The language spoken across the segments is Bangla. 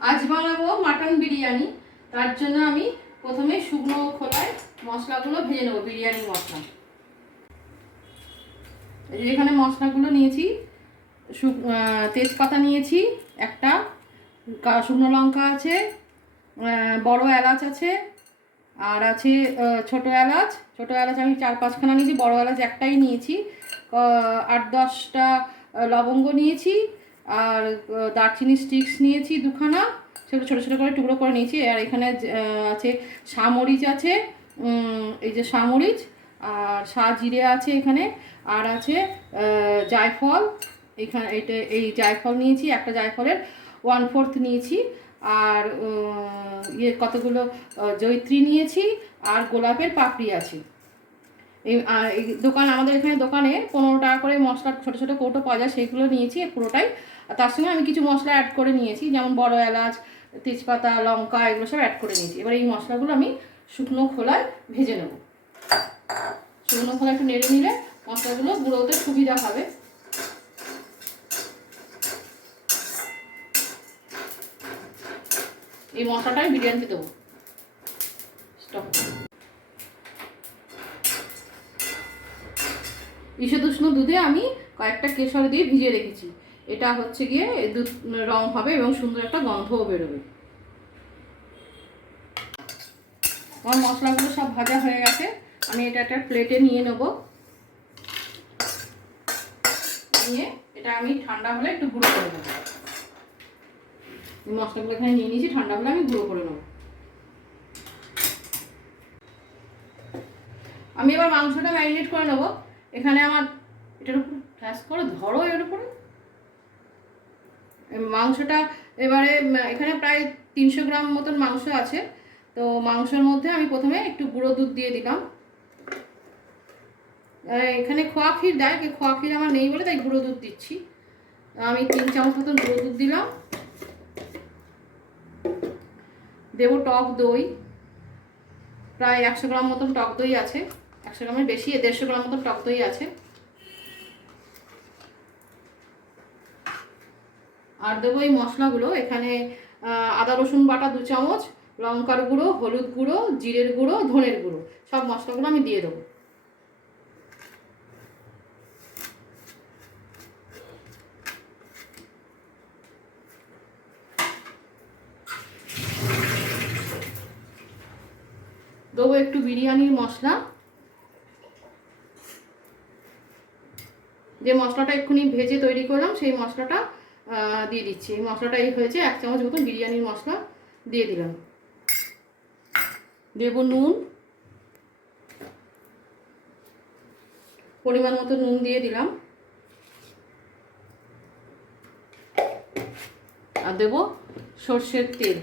আজ বানাবো মাটন বিরিয়ানি। তার জন্য আমি প্রথমে শুকনো খোলায় মশলাগুলো ভেজে নেবো। বিরিয়ানি মশলা, এখানে মশলাগুলো নিয়েছি। তেজপাতা নিয়েছি একটা, শুকনো লঙ্কা আছে, বড় এলাচ আছে, আর আছে ছোট এলাচ। ছোট এলাচ আমি 4-5খানা নিয়েছি, বড় এলাচ একটাই নিয়েছি। 8-10টা লবঙ্গ নিয়েছি, আর দারচিনি স্টিক্স নিয়েছি 2খানা, সেগুলো ছোটো ছোটো করে টুকরো করে নিয়েছি। আর এখানে আছে সামরিচ আছে, এই যে সামরিচ, আর জিরে আছে এখানে, আর আছে জায়ফল। এখানে এই জায়ফল নিয়েছি, একটা জায়ফলের 1/4 নিয়েছি। আর কতগুলো জয়িত্রী নিয়েছি, আর গোলাপের পাপড়ি আছে। এই আমাদের এখানে দোকানে 15 টাকা করে মশলা ছোটো ছোটো কৌটো পাওয়া যায়, সেইগুলো নিয়েছি পুরোটাই। আর তার সঙ্গে আমি কিছু মশলা অ্যাড করে নিয়েছি, যেমন বড় এলাচ, তেজপাতা, লঙ্কা, এগুলো সব অ্যাড করে নিয়েছি। এবার এই মশলাগুলো আমি শুকনো খোলায় ভেজে নেব। শুকনো খোলা একটু নেড়ে নিলে মশলাগুলো গুঁড়ো হতে সুবিধা হবে। এই মশলাটা আমি বিরিয়ানিতে দেবো। স্টপ। ঈষদুষ্ণ দুধে আমি কয়েকটা কেশর দিয়ে ভিজিয়ে রেখেছি। এটা হচ্ছে গিয়ে দুধ রং হবে এবং সুন্দর একটা গন্ধও বেরোবে। আমার মশলাগুলো সব ভাজা হয়ে গেছে, আমি এটা একটা প্লেটে নিয়ে নেব। নিয়ে এটা আমি ঠান্ডা হলে একটু গুঁড়ো করে নেব। মশলাগুলো এখানে নিয়ে নিয়েছি, ঠান্ডা হলে আমি গুঁড়ো করে নেব। আমি এবার মাংসটা ম্যারিনেট করে নেব। এখানে আমার এটার উপর ফ্ল্যাশ করে ধরো, এর উপরে মাংসটা এবারে এখানে প্রায় 300 গ্রাম মতন মাংস আছে। তো মাংসের মধ্যে আমি প্রথমে একটু গুঁড়ো দুধ দিয়ে দিলাম। এখানে খোয়া ক্ষীর দেয়, খোয়া ক্ষীর আমার নেই বলে তাই গুঁড়ো দুধ দিচ্ছি। আমি 3 চামচ মতন গুঁড়ো দুধ দিলাম। দেবো টক দই, প্রায় 100 গ্রাম মতন টক দই আছে। 100 গ্রামের বেশি, 150 গ্রাম মতন টক দই আছে। আর দেবো এই মশলাগুলো। এখানে আদা রসুন বাটা 2 চামচ, লঙ্কার গুঁড়ো, হলুদ গুঁড়ো, জিরের গুঁড়ো, ধনের গুঁড়ো, সব মশলাগুলো আমি দিয়ে দেবো। দেবো একটু বিরিয়ানির মশলা, যে মশলাটা এক্ষুনি ভেজে তৈরি করলাম সেই মশলাটা দিয়ে দিচ্ছি। এই মশলাটা এই হয়েছে 1 চামচ মতন বিরিয়ানির মশলা দিয়ে দিলাম। দেবো নুন, পরিমাণ মতো নুন দিয়ে দিলাম। আর দেবো সর্ষের তেল।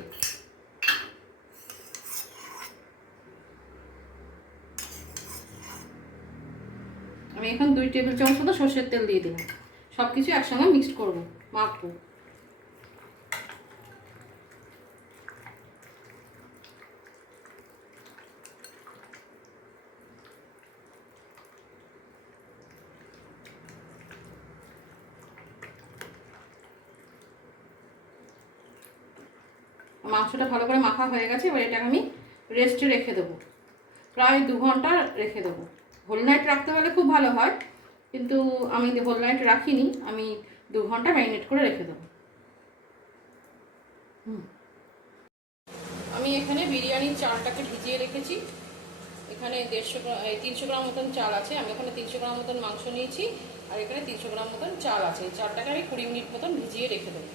আমি এখন 2 টেবিল চামচ মতো সর্ষের তেল দিয়ে দিলাম। সব কিছু একসঙ্গে মিক্সড করবো, মাখবো। মাংসটা ভালো করে মাখা হয়ে গেছে। এবার এটা আমি রেস্টে রেখে দেবো, প্রায় 2 ঘন্টা রেখে দেবো। হোল নাইট রাখতে পারলে খুব ভালো হয়, কিন্তু আমি হোল নাইট রাখিনি, আমি 2 ঘন্টা ম্যারিনেট করে রেখে দেবো। আমি এখানে বিরিয়ানির চালটাকে ভিজিয়ে রেখেছি। এখানে 300 গ্রাম মতন চাল আছে। আমি এখানে 300 গ্রাম মতন মাংস নিয়েছি, আর এখানে 300 গ্রাম মতন চাল আছে। এই চালটাকে আমি 20 মিনিট মতন ভিজিয়ে রেখে দেবো।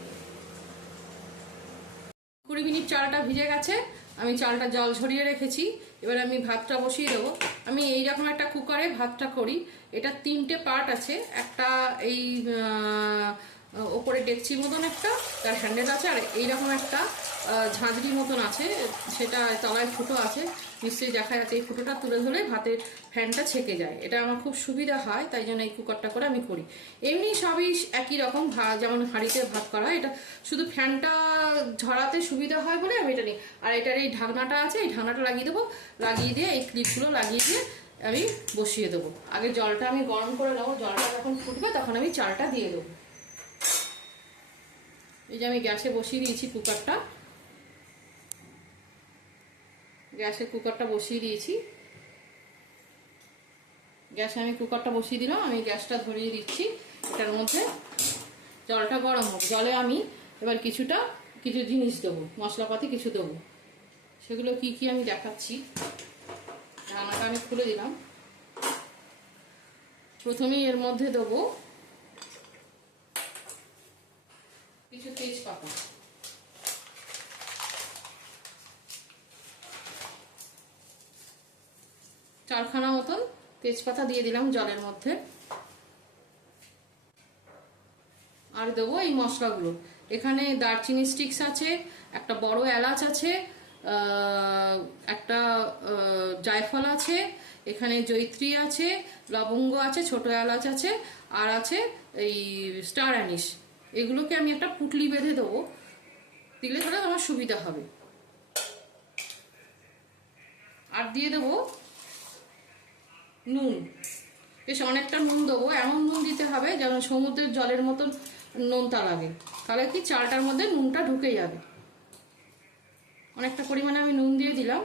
20 মিনিট চালটা ভিজে গেছে, আমি চালটা জল ঝরিয়ে রেখেছি। এবার আমি ভাতটা বসিয়ে দেবো। আমি এইরকম একটা কুকারে ভাতটা করি। এটা 3টে পার্ট আছে। একটা এই ওপরে ডেকচি মতন একটা, তার হ্যান্ডেল আছে, আর এইরকম একটা ঝাঁঝরি মতন আছে, সেটা তলায় ফুটো আছে, নিশ্চয়ই দেখা যাচ্ছে। এই ফুটোটা তুলে ধরে ভাতের ফ্যানটা ছেঁকে যায়। এটা আমার খুব সুবিধা হয়, তাই জন্য এই কুকারটা করে আমি করি। এমনি সবই একই রকম, যেমন হাঁড়িতে ভাত করা, এটা শুধু ফ্যানটা ঝরাতে সুবিধা হয় বলে আমি এটা নিই। আর এটার এই ঢাকনাটা আছে, এই ঢাকনাটা লাগিয়ে দেবো। লাগিয়ে দিয়ে এই ক্লিপগুলো লাগিয়ে দিয়ে আমি বসিয়ে দেবো। আগে জলটা আমি গরম করে নেবো, জলটা যখন ফুটবে তখন আমি চালটা দিয়ে দেবো। এই যে আমি গ্যাসে বসিয়ে দিয়েছি কুকারটা, গ্যাসে কুকারটা বসিয়ে দিয়েছি। গ্যাসে আমি কুকারটা বসিয়ে দিলাম, আমি গ্যাসটা ধরিয়ে দিচ্ছি। এটার মধ্যে জলটা গরম হোক, জলে আমি এবার কিছু জিনিস দেবো, মশলাপাতি কিছু দেবো। সেগুলো কি কি আমি দেখাচ্ছি। ঢাকনাটা আমি খুলে দিলাম। প্রথমেই এর মধ্যে দেবো কিছু তেজপাতা, চারখানা মতন তেজপাতা দিয়ে দিলাম জলের মধ্যে। আর দেবো এই মশলাগুলো। এখানে দারচিনি স্টিক্স আছে, একটা বড় এলাচ আছে, একটা জায়ফল আছে, এখানে জয়িত্রী আছে, লবঙ্গ আছে, ছোট এলাচ আছে, আর আছে এই স্টার অ্যানিস। এগুলোকে আমি একটা পুটলি বেঁধে দেবো, দিলে তাহলে আমার সুবিধা হবে। আর দিয়ে দেবো নুন, বেশ অনেকটা নুন দেবো। এমন নুন দিতে হবে যেন সমুদ্রের জলের মতন নোনতা লাগে, তাহলে কি চালটার মধ্যে নুনটা ঢুকে যাবে। অনেকটা পরিমাণে আমি নুন দিয়ে দিলাম।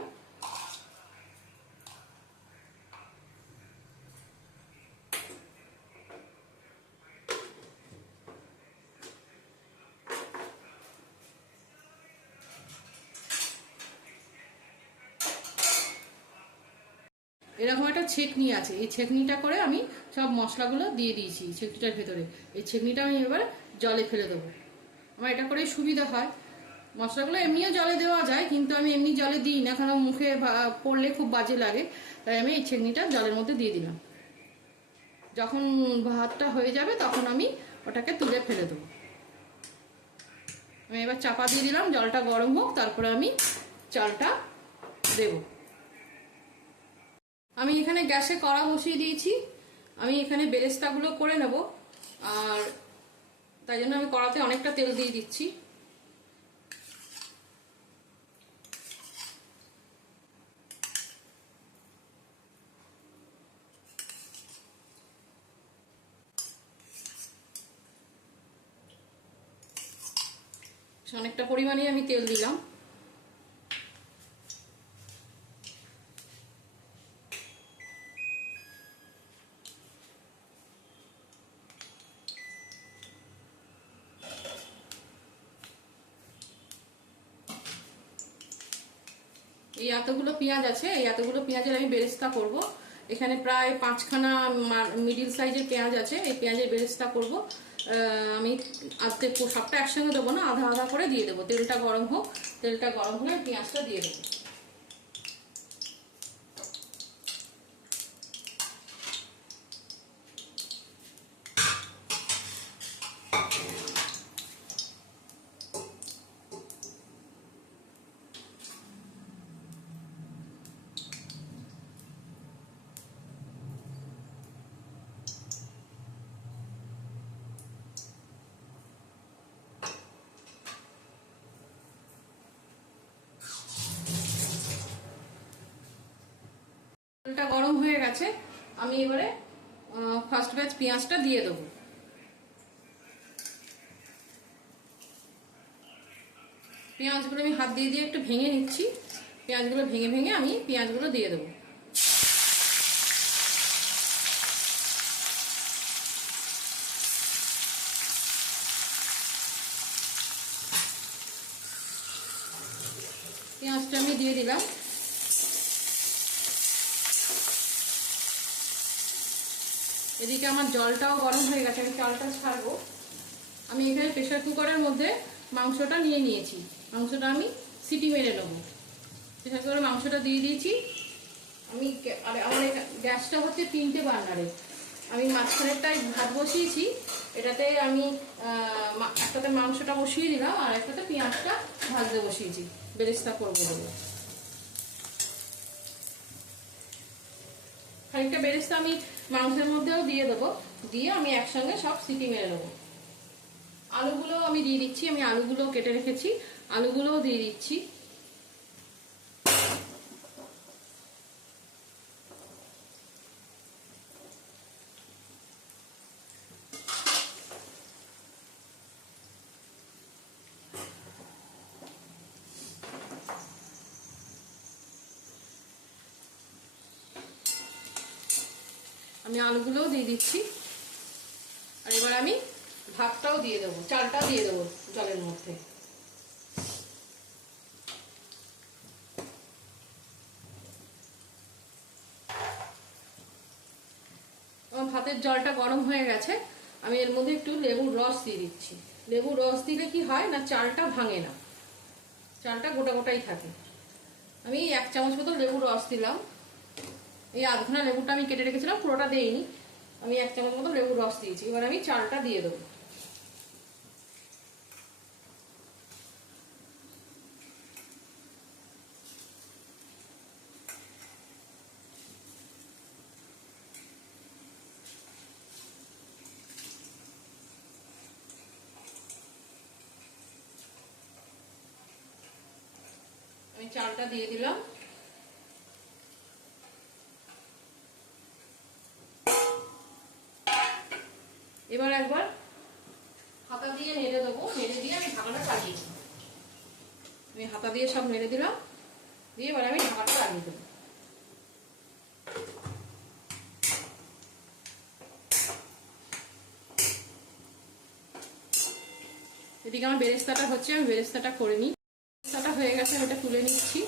এরকম একটা ছেঁকনি আছে, এই ছেঁকনিটা করে আমি সব মশলাগুলো দিয়ে দিয়েছি ছেঁকনিটার ভেতরে। এই ছেঁকনিটা আমি এবার জলে ফেলে দেবো, আমার এটা করেই সুবিধা হয়। মশলাগুলো এমনিও জলে দেওয়া যায়, কিন্তু আমি এমনি জলে দিই না, কারণ মুখে পড়লে খুব বাজে লাগে। তাই আমি এই ছেঁকনিটা জলের মধ্যে দিয়ে দিলাম। যখন ভাতটা হয়ে যাবে তখন আমি ওটাকে তুলে ফেলে দেবো। আমি এবার চাপা দিয়ে দিলাম, জলটা গরম হোক, তারপরে আমি চালটা দেব। আমি এখানে গ্যাসে কড়া বসিয়ে দিয়েছি, আমি এখানে বেরেস্তাগুলো করে নেব, আর তাই জন্য আমি কড়াতে অনেকটা তেল দিয়ে দিচ্ছি। অনেকটা পরিমাণে আমি তেল দিলাম। এই এতগুলো পেঁয়াজ আছে, এই এতগুলো পেঁয়াজের আমি বেরেস্তা করব। এখানে প্রায় 5খানা মিডিল সাইজের পেঁয়াজ আছে, এই পেঁয়াজের বেরেস্তা করব। আমি আধে সবটা একসঙ্গে দেবো না, আধা আধা করে দিয়ে দেবো। তেলটা গরম হোক, তেলটা গরম হলে পেঁয়াজটা দিয়ে দেবো। তেলটা গরম হয়ে গেছে, আমি এবারে ফার্স্ট ব্যাচ পেঁয়াজটা দিয়ে দেবো। পেঁয়াজগুলো আমি হাত দিয়ে দিয়ে একটু ভেঙে নিচ্ছি। পেঁয়াজগুলো ভেঙে ভেঙে আমি পেঁয়াজগুলো দিয়ে দেবো। পেঁয়াজটা আমি দিয়ে দিলাম। এদিকে আমার জলটাও গরম হয়ে গেছে, আমি চালটা ছাড়বো। আমি এখানে প্রেসার কুকারের মধ্যে মাংসটা নিয়ে নিয়েছি, মাংসটা আমি সিটি মেরে নেবো। প্রেসার কুকারে মাংসটা দিয়ে দিয়েছি আমি। আমার গ্যাসটা হচ্ছে 3টে বার্নারে। আমি মাঝখানেরটাই ভাত বসিয়েছি, এটাতে আমি একটাতে মাংসটা বসিয়ে দিলাম, আর একটাতে পেঁয়াজটা ভাজতে বসিয়েছি, বেরেস্তা করবো বলে। খানিকটা বেরেস্তা আমি মাংসের মধ্যেও দিয়ে দেবো, দিয়ে আমি একসঙ্গে সব সিটি মেরে নেবো। আলুগুলোও আমি দিয়ে দিচ্ছি, আমি আলুগুলো কেটে রেখেছি, আলুগুলোও দিয়ে দিচ্ছি। আমি আলুগুলোও দিয়ে দিচ্ছি। আর এবার আমি ভাতটাও দিয়ে দেবো, চালটাও দিয়ে দেবো জলের মধ্যে। আমার ভাতের জলটা গরম হয়ে গেছে, আমি এর মধ্যে একটু লেবুর রস দিয়ে দিচ্ছি। লেবুর রস দিলে কি হয় না, চালটা ভাঙে না, চালটা গোটা গোটাই থাকে। আমি 1 চামচ মতো লেবুর রস দিলাম। এই আধখানা লেবুটা আমি কেটে রেখেছিলাম, পুরোটা দেইনি, আমি 1 চামচ মতো লেবুর রস দিয়েছি। এবার আমি চালটা দিয়ে দেবো। আমি চালটা দিয়ে দিলাম। এবার একবার হাতা দিয়ে নেড়ে দেবো, নেড়ে দিয়ে আমি ঢাকাটা লাগিয়ে দেবো। আমি হাতা দিয়ে সব নেড়ে দিলাম, দিয়ে এবার আমি ঢাকাটা লাগিয়ে দেবো। এদিকে আমার বেরেস্তাটা হচ্ছে, আমি বেরেস্তাটা করে নিই। বেরেস্তাটা হয়ে গেছে, আমি এটা তুলে নিচ্ছি।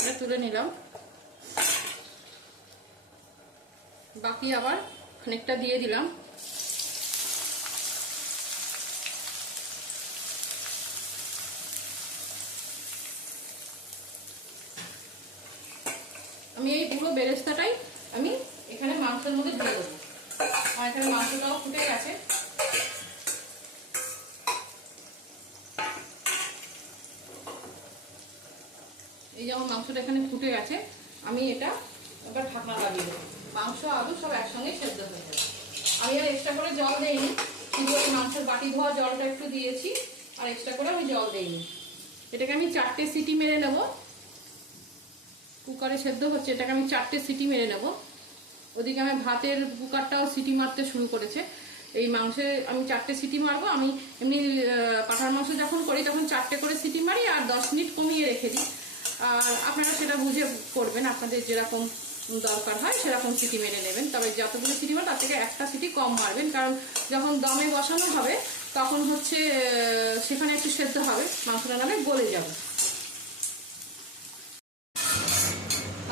এটা তুলে নিলাম। বাকি আবার খানিকটা দিয়ে দিলাম। আমি এই পুরো বেরেস্তাটাই আমি এখানে মাংসের মধ্যে দিয়ে দেবো। আর এখানে মাংসটাও ফুটে গেছে। এই যেমন মাংসটা এখানে ফুটে গেছে, আমি এটা এবার ঢাকনা লাগিয়ে দেবো। মাংস আলু সব একসঙ্গে সেদ্ধ হয়ে যাবে। আমি আর এক্সট্রা করে জল দেইনি, কিন্তু ওই মাংসের বাটি ধোয়া জলটা একটু দিয়েছি, আর এক্সট্রা করে আমি জল দেইনি। এটাকে আমি 4টে সিটি মেরে নেব। কুকারে সেদ্ধ হচ্ছে, এটাকে আমি 4টে সিটি মেরে নেব। ওদিকে আমি ভাতের কুকারটাও সিটি মারতে শুরু করেছে। এই মাংসে আমি 4টে সিটি মারবো। আমি এমনি পাঠার মাংস যখন করি তখন 4টে করে সিটি মারি আর 10 মিনিট কমিয়ে রেখে দিই। আর আপনারা সেটা বুঝে করবেন, আপনাদের যেরকম দরকার হয় সেরকম সিটি মেরে নেবেন। তবে যতগুলো সিটি মার তার থেকে একটা সিটি কম মারবেন, কারণ যখন দমে বসানো হবে তখন হচ্ছে সেখানে একটু সেদ্ধ হবে, মাংসটা নাহলে গলে যাবে।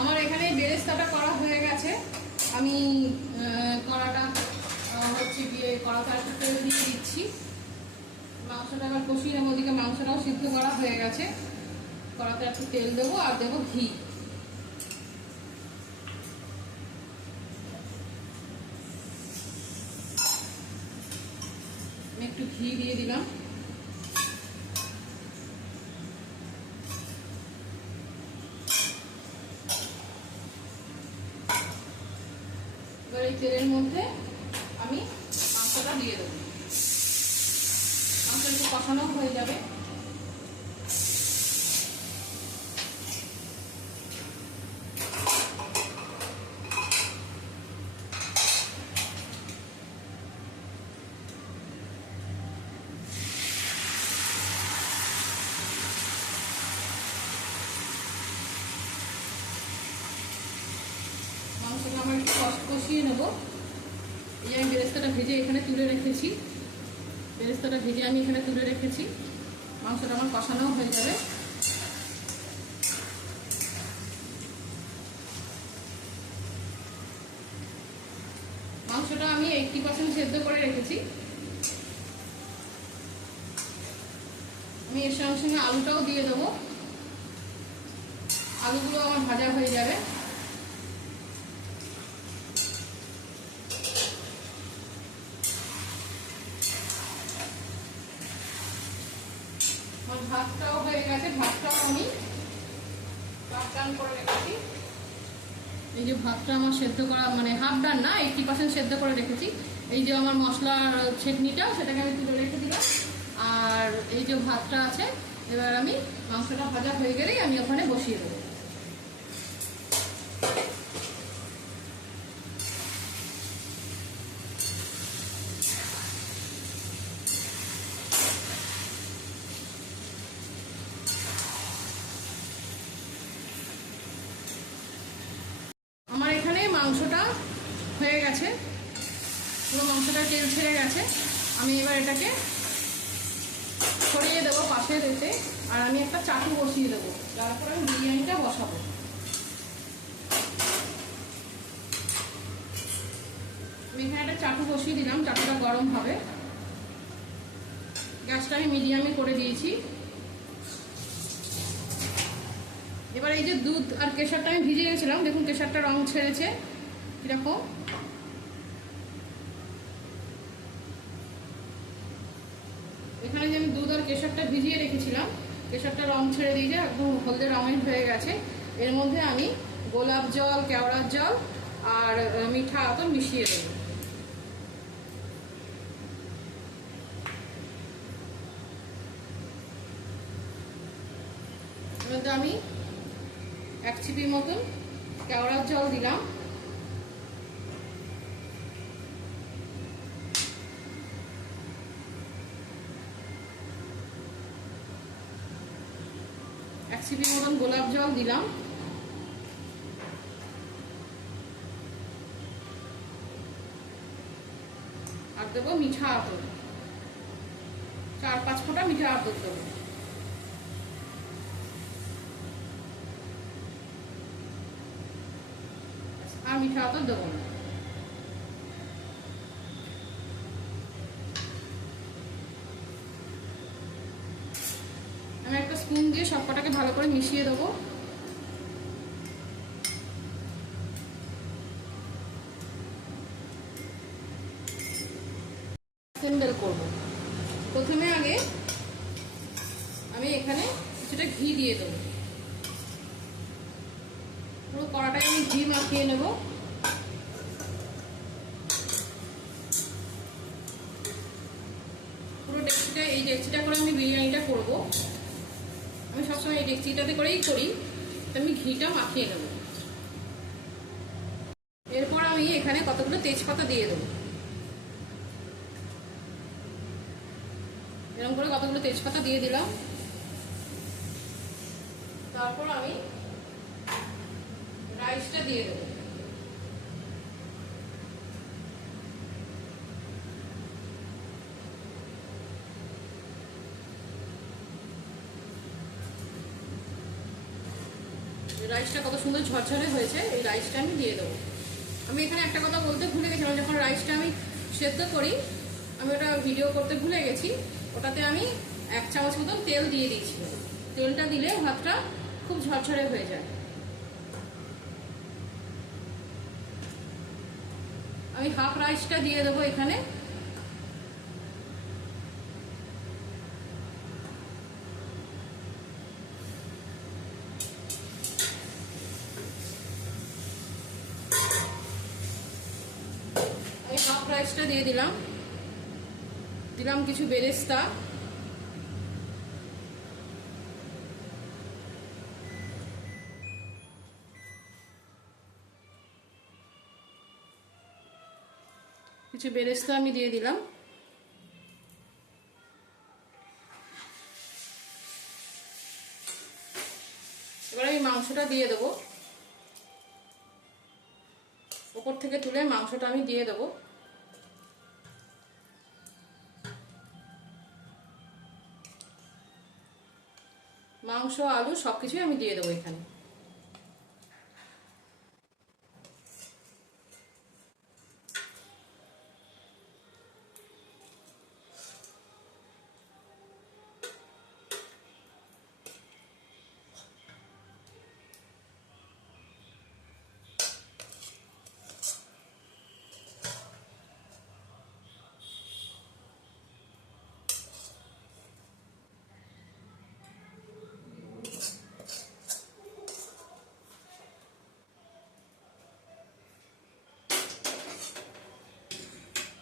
আমার এখানে বেরেস্তাটা করা হয়ে গেছে। আমি কড়াটা হচ্ছে গিয়ে কড়াতে একটু তেল দিয়ে দিচ্ছি। মাংসটা আবার কষিয়ে নেবো। ওদিকে মাংসটাও সিদ্ধ করা হয়ে গেছে। কড়াতে একটু তেল দেবো আর দেবো ঘি। আমি একটু ঘি দিয়ে দিলাম। এবার এই তেলের মধ্যে আমি মাংসটা দিয়ে দেবো। মাংস একটু কষানো হয়ে যাবে। মাংসটা আমার একটু কষিয়ে নেবো। এই আমি বেরেস্তাটা ভেজে এখানে তুলে রেখেছি। বেরেস্তাটা ভেজে আমি এখানে তুলে রেখেছি। মাংসটা আমার কষানোও হয়ে যাবে। মাংসটা আমি 80% সেদ্ধ করে রেখেছি। আমি এর সঙ্গে সঙ্গে আলুটাও দিয়ে দেবো। আলুগুলো আমার ভাজা হয়ে যাবে। আমার ভাতটাও হয়ে গেছে। ভাতটাও আমি হাফ ডান করে রেখেছি। এই যে ভাতটা আমার সেদ্ধ করা, মানে হাফ ডান না, 80% সেদ্ধ করে রেখেছি। এই যে আমার মশলার ছেঁকনিটা, সেটাকে আমি তুলে রেখে দিলাম। আর এই যে ভাতটা আছে, এবার আমি মাংসটা ভাজা হয়ে গেলেই আমি ওখানে বসিয়ে দেবো। আমার এখানে মাংসটা হয়ে গেছে, পুরো মাংসটা তেল ছেড়ে গেছে। আমি এবার এটাকে ছড়িয়ে দেবো পাশে রেখে, আর আমি একটা চাটু বসিয়ে দেবো, তারপর আমি বিরিয়ানিটা বসাবো। আমি এখানে একটা চাটু বসিয়ে দিলাম, চাটুটা গরম হবে। গ্যাসটা আমি মিডিয়ামে করে দিয়েছি। এবার এই যে দুধ আর কেশরটা আমি ভিজে রেখেছিলাম, দেখুন কেশরটা রং ছেড়েছে কিরকম। এখানে যে আমি দুধ আর কেশরটা ভিজিয়ে রেখেছিলাম, কেশরটা রং ছেড়ে দিয়ে একদম হলদে রঙের হয়ে গেছে। এর মধ্যে আমি গোলাপ জল, কেওড়ার জল আর মিঠা আতর মিশিয়ে দেবো। এর মধ্যে আমি 1 চিপি মতন কেওড়ার জল দিলাম, এক চিপি মতন গোলাপ জল দিলাম, আর দেবো মিঠা আতর, 4-5 ফোঁটা মিঠা আতর দেবো। আর মিঠা আতর দেবো না। আমি একটা স্পুন দিয়ে সব কটাকে ভালো করে মিশিয়ে দেবো। অ্যাসেম্বল করব। প্রথমে আগে আমি এখানে কিছুটা ঘি দিয়ে দেবো, পুরো কড়াটায় আমি ঘি মাখিয়ে নেব। পুরো ডেকচিটা, এই ডেকচিটা করে আমি বিরিয়ানিটা করব। আমি সবসময় এই ডেকচিটাতে করেই করি, আমি ঘিটা মাখিয়ে নেব। এরপর আমি এখানে কতগুলো তেজপাতা দিয়ে দেবো, এরকম করে কতগুলো তেজপাতা দিয়ে দিলাম। তারপর আমি রাইসটা দিয়ে দেবো। রাইসটা কত সুন্দর ঝরঝরে হয়েছে, এই রাইসটা আমি দিয়ে দেবো। আমি এখানে একটা কথা বলতে ভুলে গেছিলাম, যখন রাইসটা আমি সেদ্ধ করি, আমি ওটা ভিডিও করতে ভুলে গেছি, ওটাতে আমি 1 চামচ মতন তেল দিয়ে দিয়েছিলাম। তেলটা দিলে ভাতটা খুব ঝরঝরে হয়ে যায়। আমি হাফ রাইসটা দিয়ে দেবো এখানে। আমি হাফ রাইসটা দিয়ে দিলাম, দিলাম কিছু বেরেস্তা, কিছু বেরেস্তা আমি দিয়ে দিলাম। এবার আমি মাংসটা দিয়ে দেবো, উপর থেকে তুলে মাংসটা আমি দিয়ে দেবো। মাংস, আলু সবকিছুই আমি দিয়ে দেবো এখানে।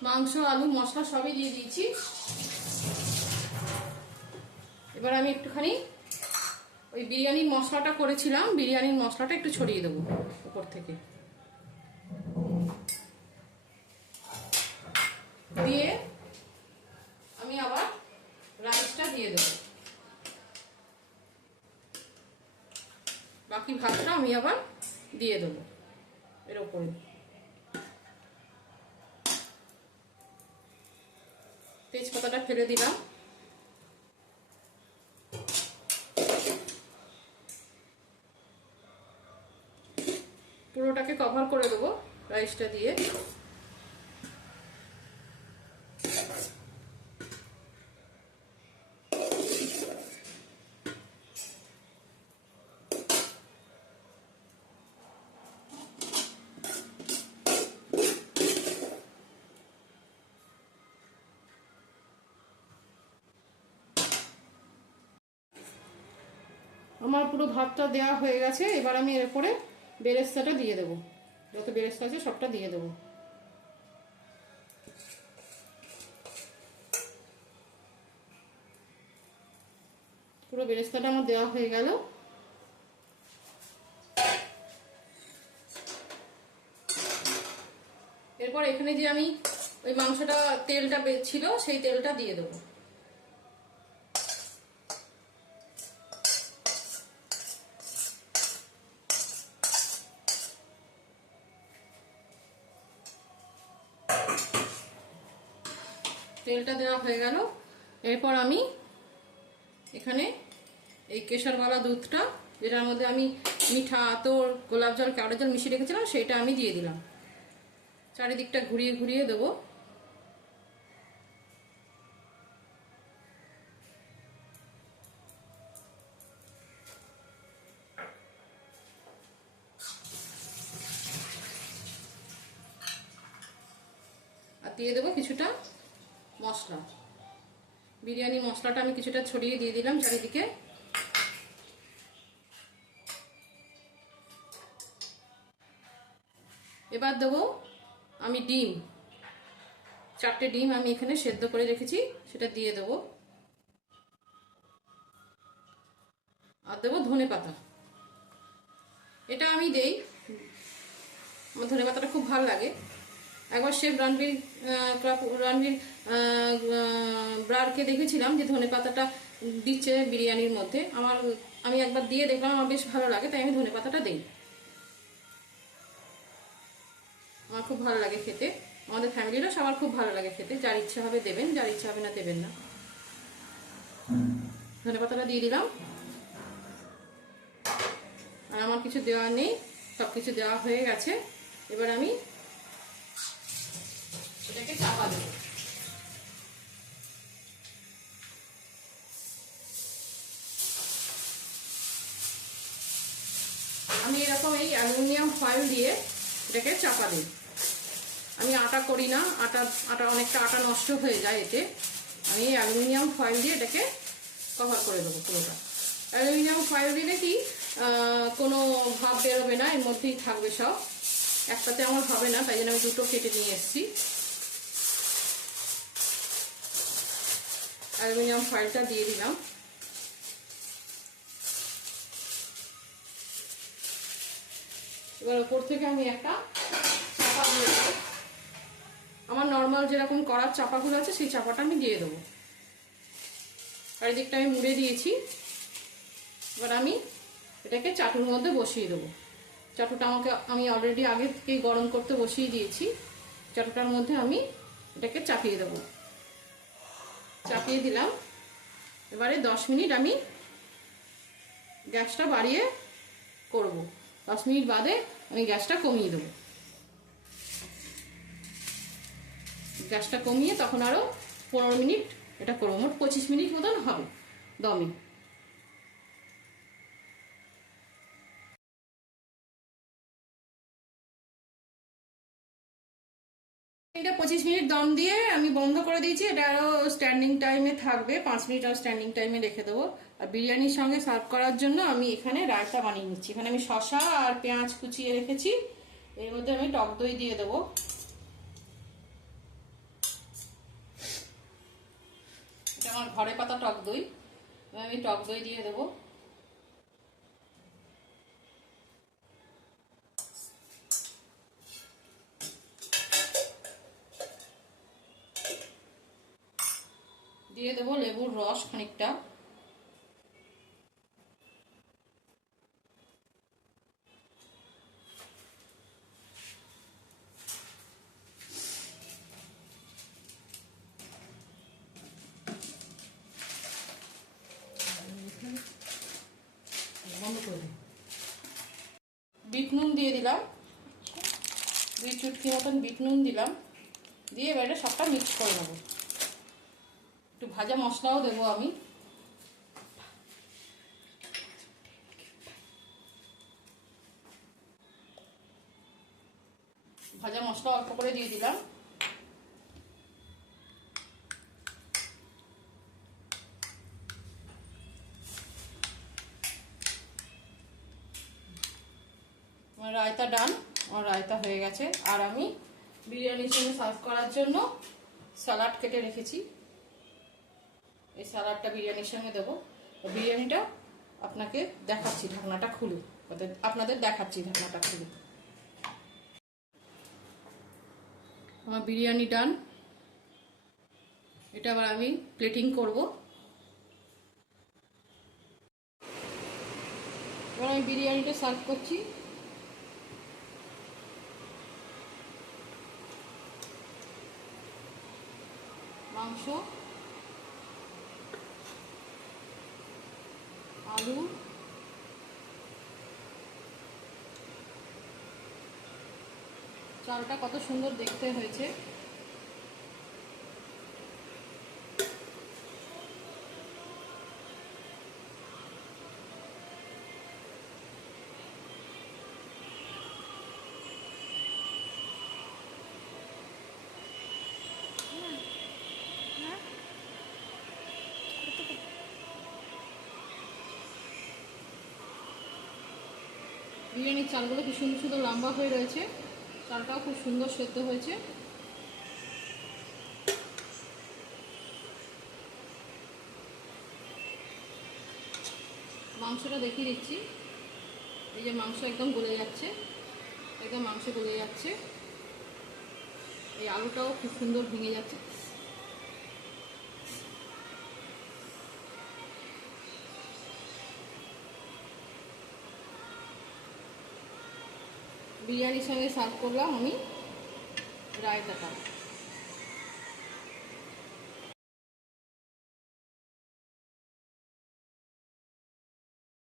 মাংস, আলু, মশলা সবই দিয়ে দিয়েছি। এবার আমি একটুখানি ওই বিরিয়ানির মশলাটা করেছিলাম, বিরিয়ানির মশলাটা একটু ছড়িয়ে দেবো উপর থেকে, দিয়ে আমি আবার রাইসটা দিয়ে দেবো। বাকি ভাতটা আমি আবার দিয়ে দেবো এর উপরে। তেজপাতাটা ফেলে দিলাম। পুরোটাকে কভার করে দেবো রাইসটা দিয়ে। আমার পুরো ভাতটা দেওয়া হয়ে গেছে। এবার আমি এর উপরে বেরেস্তাটা দিয়ে দেবো, যত বেরেস্তা আছে সবটা দিয়ে দেবো। পুরো বেরেস্তাটা আমার দেওয়া হয়ে গেল। এরপর এখানে যে আমি ওই মাংসটা তেলটা ছিল সেই তেলটা দিয়ে দেবো। তেলটা দেওয়া হয়ে গেল। এরপর আমি এখানে এই কেশরওয়ালা দুধটা, যেটার মধ্যে আমি মিঠা আতর, গোলাপ জল, কেওড়া জল মিশিয়ে রেখেছিলাম, সেইটা আমি দিয়ে দিলাম। চারিদিকটা ঘুরিয়ে ঘুরিয়ে দেবো। আর দিয়ে দেবো কিছুটা মশলা, বিরিয়ানি মশলাটা আমি কিছুটা ছড়িয়ে দিয়ে দিলাম চারিদিকে। এবার দেবো আমি ডিম, 4টে ডিম আমি এখানে সেদ্ধ করে রেখেছি, সেটা দিয়ে দেবো। আর দেবো ধনে পাতা, এটা আমি দেই, আমার ধনে পাতাটা খুব ভালো লাগে। একবার শেফ রণবীর ব্রারকে দেখেছিলাম যে ধনে পাতাটা দিচ্ছে বিরিয়ানির মধ্যে। আমি একবার দিয়ে দেখলাম, আমার বেশ ভালো লাগে, তাই আমি ধনে পাতাটা দিই। আমার খুব ভালো লাগে খেতে, আমাদের ফ্যামিলিরও সবার খুব ভালো লাগে খেতে। যার ইচ্ছা হবে দেবেন, যার ইচ্ছা হবে না দেবেন না। ধনে পাতাটা দিয়ে দিলাম। আর আমার কিছু দেওয়া নেই, সব কিছু দেওয়া হয়ে গেছে। এবার আমি এটাকে চাপা দেব। আমি এরকম এই অ্যালুমিনিয়াম ফয়েল দিয়ে এটাকে চাপা দিই। আমি আটা করি না, অনেকটা আটা নষ্ট হয়ে যায় এতে। আমি অ্যালুমিনিয়াম ফয়েল দিয়ে এটাকে কভার করে দেবো পুরোটা। অ্যালুমিনিয়াম ফয়েল দিলে কি কোনো ভাব বেরোবে না, এর মধ্যেই থাকবে সব, একটাতে আমার হবে না, তাই জন্য আমি দুটো কেটে নিয়ে এসেছি। অ্যালুমিনিয়াম ফয়েলটা দিয়ে দিলাম। এবার ওপর থেকে আমি একটা চাপা দিয়ে দেবো। আমার নর্মাল যেরকম কড়ার চাপাগুলো আছে সেই চাপাটা আমি দিয়ে দেবো। চারিদিকটা আমি মুড়ে দিয়েছি। এবার আমি এটাকে চাটুর মধ্যে বসিয়ে দেবো। চাটুটা আমি অলরেডি আগে থেকেই গরম করতে বসিয়ে দিয়েছি। চাটুটার মধ্যে আমি এটাকে চাপিয়ে দেবো। চাপিয়ে দিলাম। এবারে 10 মিনিট আমি গ্যাসটা বাড়িয়ে করব। 10 মিনিট বাদে আমি গ্যাসটা কমিয়ে দেবো। গ্যাসটা কমিয়ে তখন আরও 15 মিনিট এটা করবো। মোট 25 মিনিট মতন হবে দমে। এটা 25 মিনিট দম দিয়ে আমি বন্ধ করে দিয়েছি। এটা আরো স্ট্যান্ডিং টাইমে থাকবে, 5 মিনিট আর স্ট্যান্ডিং টাইমে রেখে দেবো। আর বিরিয়ানির সঙ্গে সার্ভ করার জন্য আমি এখানে রায়তা বানিয়ে নিচ্ছি। এখানে আমি শসা আর পেঁয়াজ কুচিয়ে রেখেছি, এর মধ্যে আমি টক দই দিয়ে দেবো। এটা আমার ঘরে পাতা টক দই। এবার আমি টক দই দিয়ে দেবো। দিয়ে দেবো লেবুর রস খানিকটা। বিট নুন দিয়ে দিলাম, 2 চুটকি মতন বিট নুন দিলাম। দিয়ে এবার এটা সবটা মিক্স করে নেবো। একটু ভাজা মশলাও দেবো আমি। ভাজা মশলা অল্প করে দিয়ে দিলাম। আমার রায়তা ডান, আমার রায়তা হয়ে গেছে। আর আমি বিরিয়ানির সঙ্গে সার্ভ করার জন্য স্যালাড কেটে রেখেছি। এই স্যালাডটা বিরিয়ানির সঙ্গে দেবো। বিরিয়ানিটা আপনাকে দেখাচ্ছি ঢাকনাটা খুলে, আপনাদের দেখাচ্ছি ঢাকনাটা খুলে। আমার বিরিয়ানি ডান। এটা আবার আমি প্লেটিং করব। এবার আমি বিরিয়ানিটা সার্ভ করছি। মাংস, আলু, চালটা কত সুন্দর দেখতে হয়েছে। বিরিয়ানির চালগুলো খুব সুন্দর সুন্দর লম্বা হয়ে রয়েছে। চালটাও খুব সুন্দর সেদ্ধ হয়েছে। মাংসটা দেখিয়ে দিচ্ছি। এই যে মাংস একদম গলে যাচ্ছে, একদম মাংস গলে যাচ্ছে। এই আলুটাও খুব সুন্দর ভেঙে যাচ্ছে। বিরিয়ানির সঙ্গে সার্ভ করলাম আমি রায়তাটা।